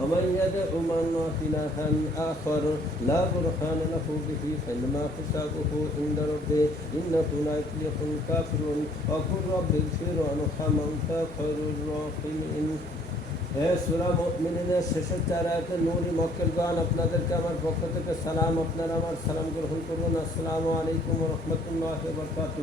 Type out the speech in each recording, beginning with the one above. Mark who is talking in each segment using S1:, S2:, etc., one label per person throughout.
S1: ومن يدع من إلها آخر لا برهان له به، فإنما حسابه عند ربه. إنه لا يفلح الكافرون. وقل رب اغفر وارحم أنت خير الراحمين. اے سورہ مومن نے سشت آیت نوری موکلگان اپنا در کا مر وقت پہ سلام اپنا نام سلام گرہن کرون السلام علیکم ورحمۃ اللہ وبرکاتہ.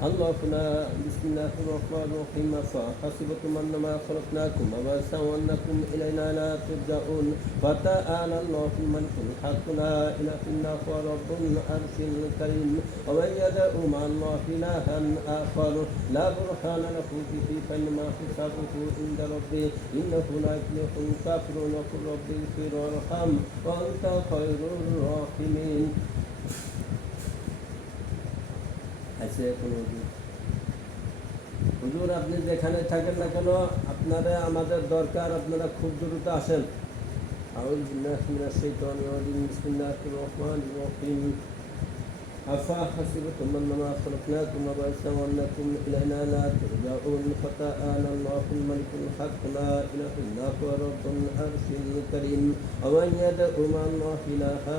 S1: الله لا بسم الله الرحمن الرحيم. فحسبتم أنما خلقناكم عبثا وأنكم إلينا لا ترجعون. فتعالى الله الملك الحق لا إله إلا هو رب العرش الكريم. ومن يدع مع الله إلها آخر لا برهان له به فإنما حسابه عند ربه. إنه لا يفلح الكافرون وقل رب اغفر وارحم وأنت خير الراحمين. আছে কোনো হুজুর, আপনি যেখানে থাকেন না কেন, আপনারা আমাদের দরকার, আপনারা খুব দ্রুত আসেন। আউজ বিল্লাহ মিনাশ শাইতানির রাজিম। বিসমিল্লাহির রহমান রহিম। أفحسبتم أنما خلقناكم عبثا وأنكم إلينا لا ترجعون فكأن الله الملك الحق لا إله إلا هو رب العرش الكريم ومن يدعو مع الله إلها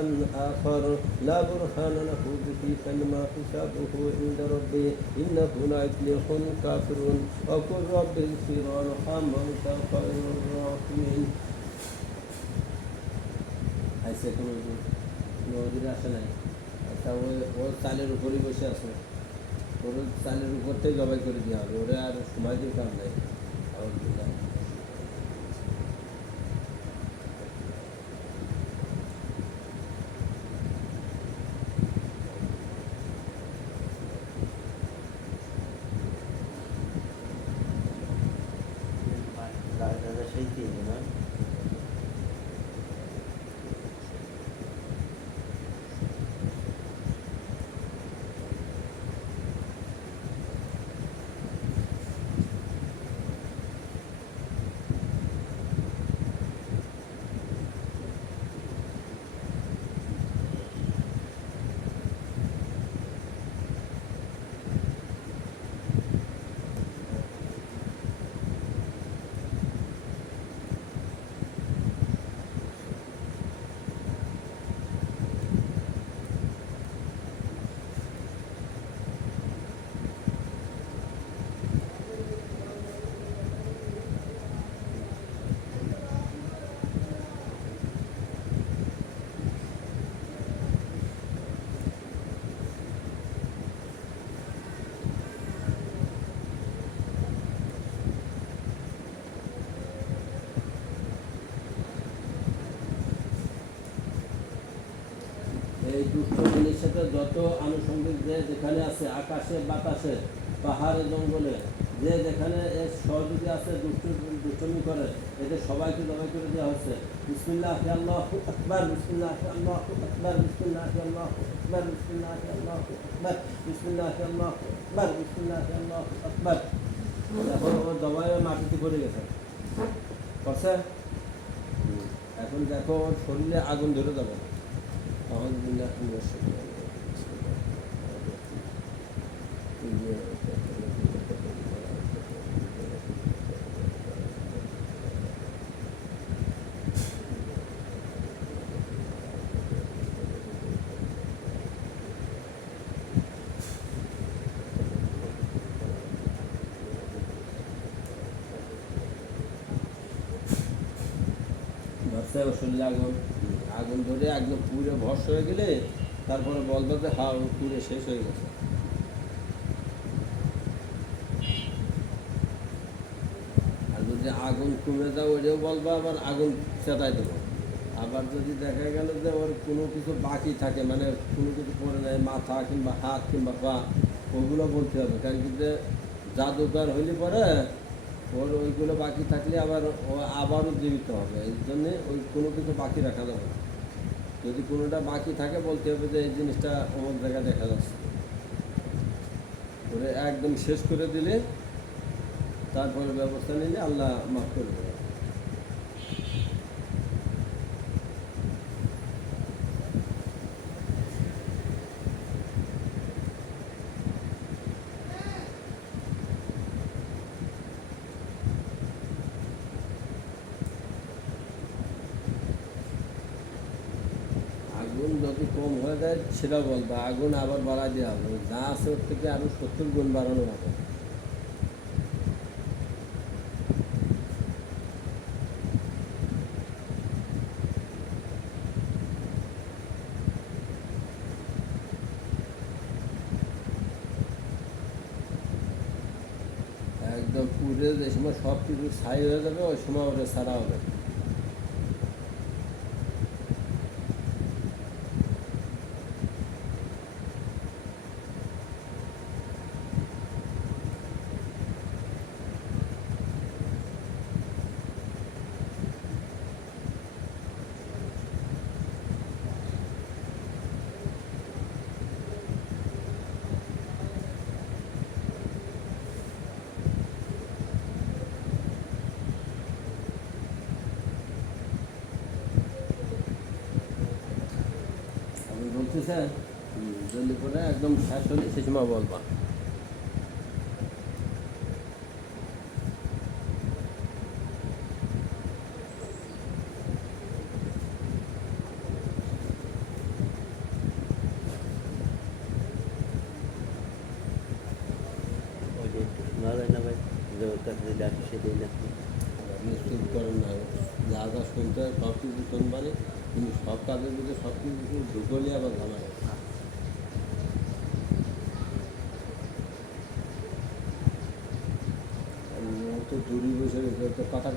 S1: آخر لا برهان له به فإنما حسابه عند ربه إنه لا يفلح الكافرون وقل رب اغفر وارحم وأنت خير الراحمين. ऐसे तो मुझे मुझे आशा ওই ওর চালের উপরেই বসে আছে। ওর চালের উপর থেকে জবাই করে দেওয়া হবে। ওরা আর সময় দিয়ে কাম নাই আলহামদুলিল্লাহ।
S2: দাদা সেই কি না
S1: এই দুষ্ট জিনিস সাথে যত আনুষঙ্গিক যে যেখানে আছে, আকাশে, বাতাসে, পাহাড়ে, জঙ্গলে, যে যেখানে এর সহযোগী আছে, দুষ্ট দুষ্টমি করে, এদের সবাইকে জবাই করে দেওয়া হচ্ছে বিসমিল্লাহ আল্লাহ আকবার, বিসমিল্লাহ আল্লাহ আকবার, বিসমিল্লাহ আল্লাহ আকবার, বিসমিল্লাহ আল্লাহ আকবার, বিসমিল্লাহ আল্লাহ আকবার, বিসমিল্লাহ আল্লাহ আকবার। এখন আমার জবাই মাটিতে পড়ে গেছে। করছে এখন দেখো শরীরে আগুন ধরে যাবে। أعوذ بالله من الشيطان ধরছে ওর শরীরে আগুন আগুন করে একদম পুরে ভর্ষ হয়ে গেলে তারপরে বলবে যে হা পুরে শেষ হয়ে গেছে। আর যদি আগুন কমে যাও ওইটাও বলব আবার আগুন চেটাই দেবো। আবার যদি দেখা গেল যে ওর কোনো কিছু বাকি থাকে মানে কোনো কিছু পরে নেয় মাথা কিংবা হাত কিংবা পা, ওগুলো বলতে হবে। কারণ কিন্তু জাদুকার হইলে পরে ওর ওইগুলো বাকি থাকলে আবার ও আবারও জীবিত হবে। এই জন্যে ওই কোনো কিছু বাকি রাখা যাবে না। যদি কোনোটা বাকি থাকে, বলতে হবে যে এই জিনিসটা অমুক জায়গায় দেখা যাচ্ছে। করে একদম শেষ করে দিলে, তারপরে ব্যবস্থা নিলে আল্লাহ মাফ করে দেবে আগুন যদি কম হয়ে যায় সেটাও বলব আগুন আবার বাড়াই দেওয়া হবে। যা আছে ওর থেকে আরও সত্তর গুণ বাড়ানো হবে একদম পুরে যে সময় সব কিছু ছাই হয়ে যাবে, ওই সময় ওটা ছাড়া হবে। আমি বলতেছেন জলদি করে একদম শেষ হলে সে সময় বলবা
S2: ওই যে একটু শোনা যায় না ভাই যে ওর কাছে যদি আসে সেদিন না
S1: নিশ্চিত করেন না যা যা শুনতে হয় সব কিছু শুনবানি কিন্তু সব কাজের মধ্যে সব কিছু ঢুকলে আবার জানাবে ও তো দূরে বসে রয়েছে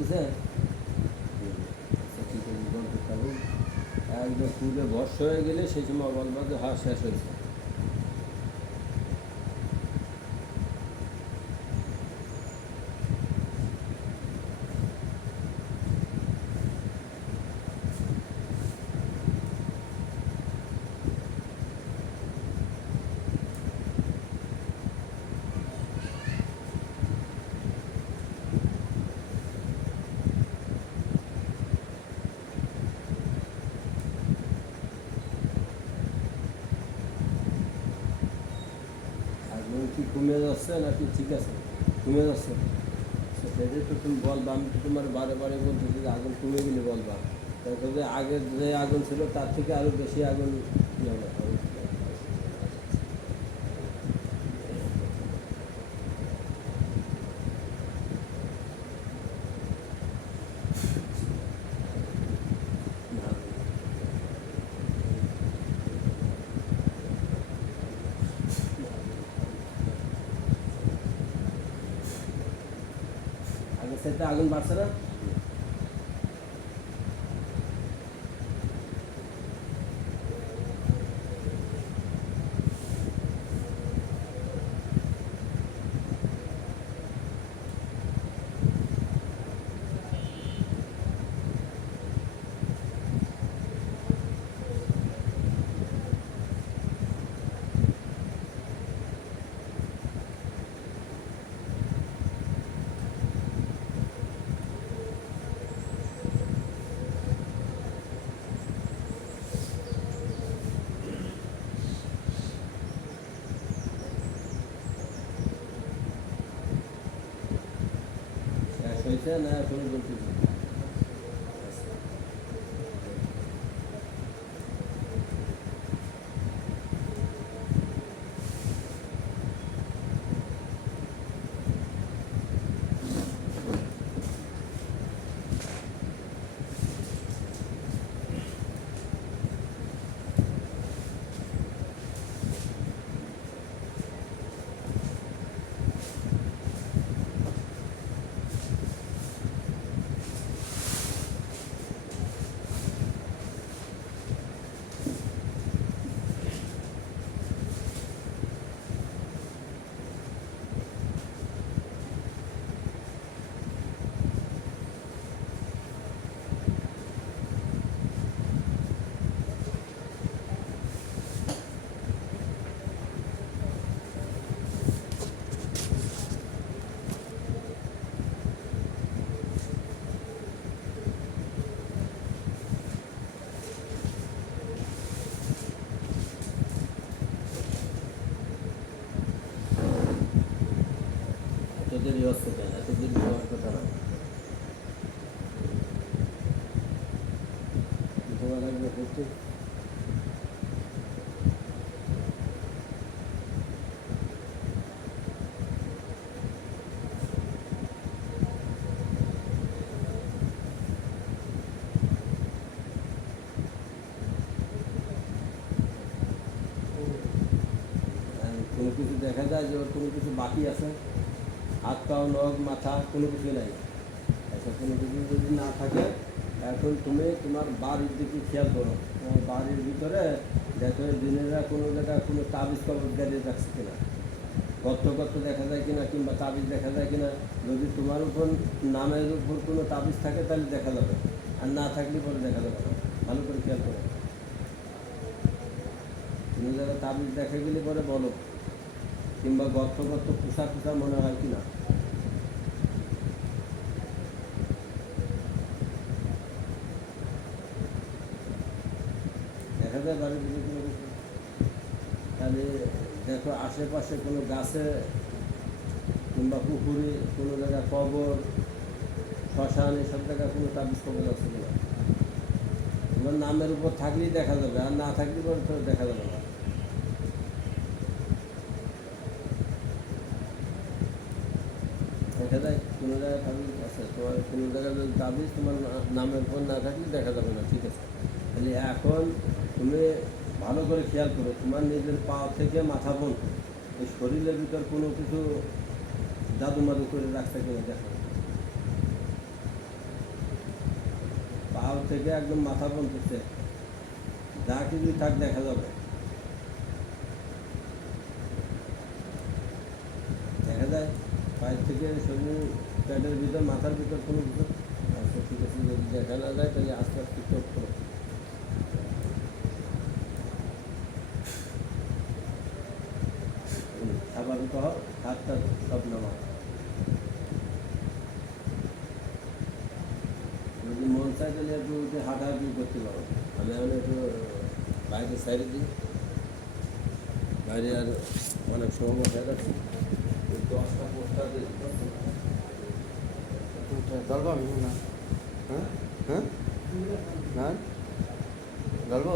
S1: আচ্ছা, ঠিক আছে, একদম পুজো বর্ষ হয়ে গেলে সেই সময় বলব যে হ্যাঁ শেষ হয়েছে আগুন কি কমে যাচ্ছে নাকি ঠিক আছে? কমে যাচ্ছে। সেটা তো তুমি বলবা, আমি তো তোমার বারে বারে বলতেছি যে আগুন কমে গেলে বলবা। তারপরে আগের যে আগুন ছিল, তার থেকে আরও বেশি আগুন ইয়ে হবে। না। আগের সাইডে আগুন বাড়ছে না জ্বলতেছে না এখনও জ্বলতেছে এত দেরি হচ্ছে কেন এত দেরি হওয়ার কথা না সময় লাগবে করতে আর কোনো কিছু দেখা যায় যে ওর কোনো কিছু বাকি আছে? হাত পাও, নখ, মাথা, কোনো কিছু নাই। আচ্ছা কোনো কিছু যদি না থাকে, এখন তুমি তোমার বাড়ির দিকে খেয়াল করো। তোমার বাড়ির ভিতরে দেখো দিনেরা কোনো জায়গায় কোনো তাবিজ কবজ গাড়িয়ে রাখছে কিনা। গর্ত গর্ত দেখা যায় কিনা কিংবা তাবিজ দেখা যায় কিনা। যদি তোমার উপর নামের উপর কোনো তাবিজ থাকে, তাহলে দেখা যাবে। আর না থাকলে পরে দেখা যাবে ভালো করে খেয়াল করো। কোনো জায়গায় তাবিজ দেখা গেলে পরে বলো। কিংবা গর্ত গর্ত পোষা পোষা মনে হয় কিনা তাহলে দেখো আশেপাশে কোনো গাছে কিংবা পুকুরে কোনো জায়গায় কবর, শ্মশান, এসব জায়গায় কোনো তাবিজ কবর আছে কিনা? নামের উপর থাকলেই দেখা যাবে, আর না থাকলে দেখা যাবে না। দেখা যায়, কোনো জায়গায় তাবিজ আছে তোমার কোনো জায়গায় যদি তাবিজ তোমার নামের উপর না থাকলে দেখা যাবে না, ঠিক আছে? তাহলে এখন তুমি ভালো করে খেয়াল করো, তোমার নিজের পা থেকে মাথা পর্যন্ত, এই শরীরের ভিতর কোনো কিছু জাদু মাদু করে রাখছে কিনা দেখো পাও থেকে একদম মাথা পর্যন্ত যা কিছুই থাক দেখা যাবে দেখা যায় পায়ের থেকে শরীর প্যাটের ভিতর, মাথার ভিতর কোনো কিছু? আচ্ছা ঠিক আছে, যদি দেখা না যায়, তাহলে আস্তে আস্তে চোখ করো স্বাভাবিক হও হাতটা সব নামাও। যদি মন চায়, তাহলে একটু হাঁটাহাঁটি করতে পারো। আমি এখন একটু বাইরে সাইডে দিই। বাইরে আর অনেক সময় বসে ওই দশটা পোস্টার দিয়ে
S2: গল্প আমি না হ্যাঁ হ্যাঁ না গল্প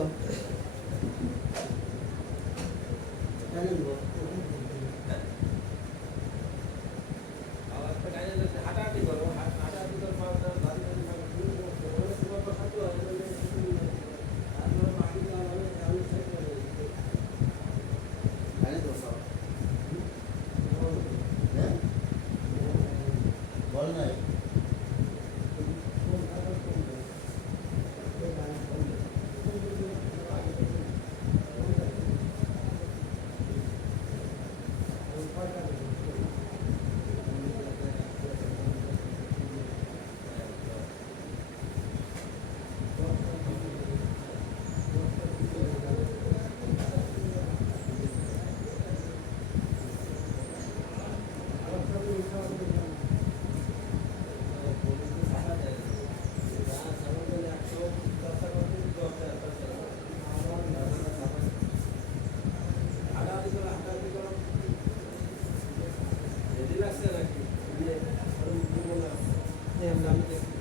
S1: Obrigado.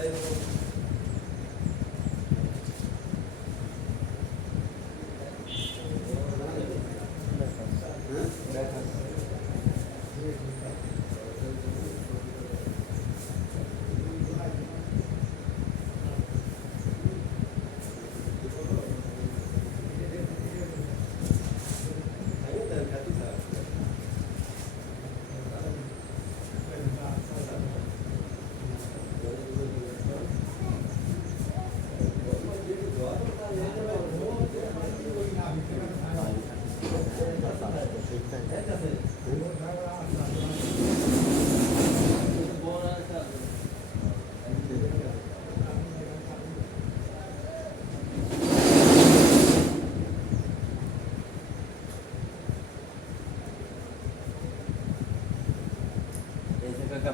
S1: Amen.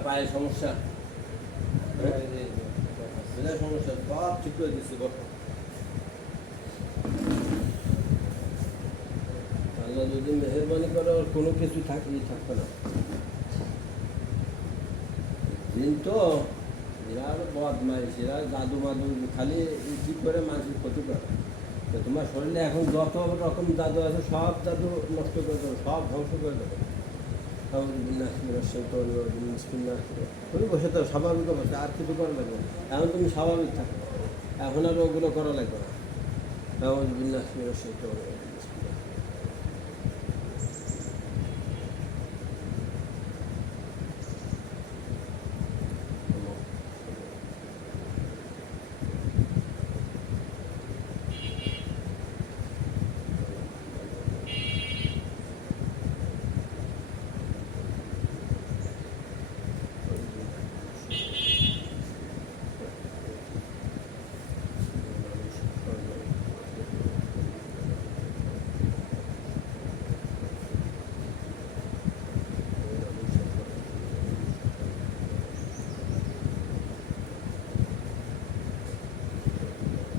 S1: পায়ের সমস্যা বুঝার সমস্যা সব ঠিক করে দিচ্ছি বলো আল্লাহ যদি মেহরবানি করে ওর কোনো কিছু থাকলেই থাকবে না। দিন তো এরা বদমাইশ এরা জাদু মাদু, খালি কি করে মানুষের ক্ষতি করে। তো তোমার শরীরে এখন যত রকম জাদু আছে, সব জাদু নষ্ট করে দেবে, সব ধ্বংস করে দেবে। বসে তো স্বাভাবিক অবস্থা, আর কিছু করা লাগবে। এখন তুমি স্বাভাবিক থাকো। এখন আর ওগুলো করা লাগবে না। বিন্যাস